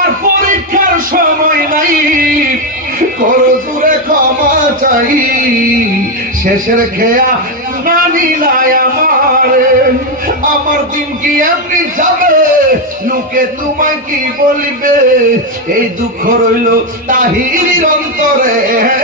আর পরীক্ষার সময় নাই। ক্ষমা চাই। শেষের খেয়া নিলাই আমার। আমার দিন কি এমনি যাবে? লোকে তোমায় কি বলিবে? এই দুঃখ রইল তাহির অন্তরে।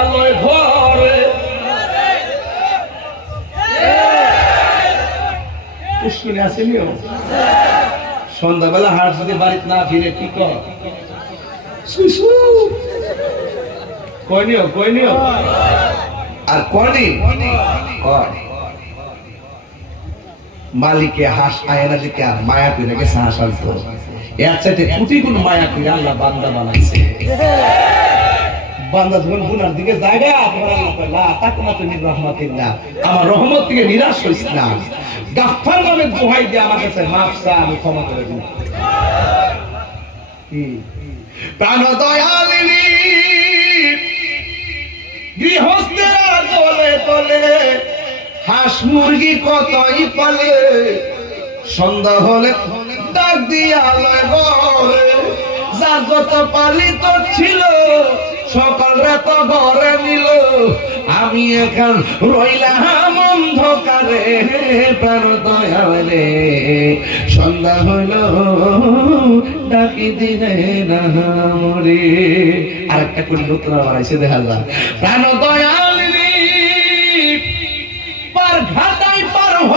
দিয়া লয় ঘরে পুষ্করে সন্ধ্যাবেলা হাঁস যদি বাড়িতে না ফিরে, কি কর? সুসু। আর কনি মালিকে হাঁস আয়না দিকে আর মায়া পিনে গেছে হাঁস আনতো। এর চাইতে কোটি গুণ মায়া পিনে আল্লাহ বান্দা বানাইছে। বান্দা যখন গুনার দিকে জায়গা তোমার তাকনাতু আমার রহমত থেকে নিরাশ হইস না। নামে দোহাই দিয়ে আমার কাছে মাফ চা, আমি ক্ষমা করে দিই প্রাণ দলে দলে হাঁস মুরগি কতই পালে সন্ধ্যা হলে ডাক যত পালিত সকাল রাত ঘরে নিল। আমি এখন রইলাম অন্ধকারে, প্রাণ দয়ালে। সন্ধ্যা হইল, ডাকি দিলে না মরে। আরেকটা করে নতুন আমার আইসে দেখা প্রাণ দয়া